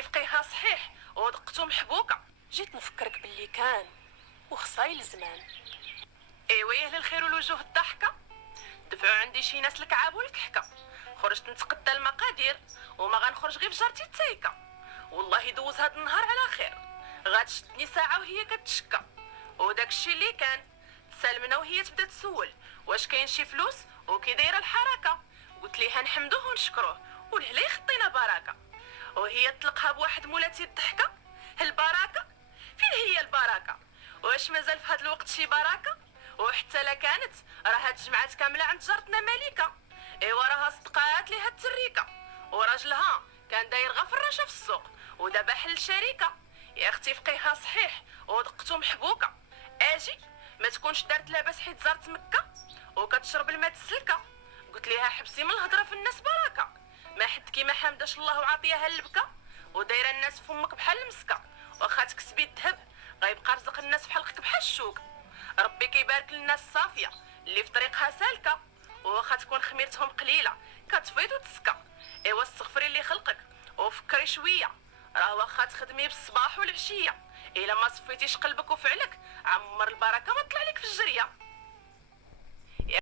اختي فقيها صحيح ودقتو محبوكه. جيت نفكرك باللي كان وخصاي الزمان. ايوا يا اهل الخير والوجوه الضحكه، دفعوا عندي شي ناس الكعاب والكحكه. خرجت نتقدى المقادير وما غنخرج غير بجارتي التايكه. والله دوز هاد النهار على خير، غاتشدني ساعه وهي كتشكى. وداك الشي اللي كان تسالمنا وهي تبدا تسول واش كاين شي فلوس وكي دايره الحركه. قلت ليها نحمدوه ونشكروه والهلا يخطينا بركه. وهي تطلقها بواحد مولاتي الضحكه. البركه فين هي البركه؟ واش مازال في هاد الوقت شي بركه؟ وحتى لا كانت راه هاد الجمعات كامله عند جارتنا مليكه. ايوا راها صدقات ليها التريكه، وراجلها كان داير غا فراشه في السوق ودابا حل شركه. يا اختي فقيها صحيح ودقتو محبوكه. اجي ما تكونش دارت لاباس حيت زارت مكه وكتشرب الماء السلكه. قلت ليها حبسي من الهضره في الناس بركه، ما حد كيما حامداش الله وعطيها اللبكه. ودايره الناس فمك بحال المسكه، واخا تكسبي الذهب غيبقى رزق الناس في حلقك بحال الشوك. ربي كيبارك للناس الصافيه اللي في طريقها سالكه، واخا تكون خميرتهم قليله كتفيض وتسكى. ايوا استغفري اللي خلقك وفكري شويه، راه واخا تخدمي بالصباح والعشيه الا ما صفيتيش قلبك وفعلك عمر البركه ما طلع لك في الجريه.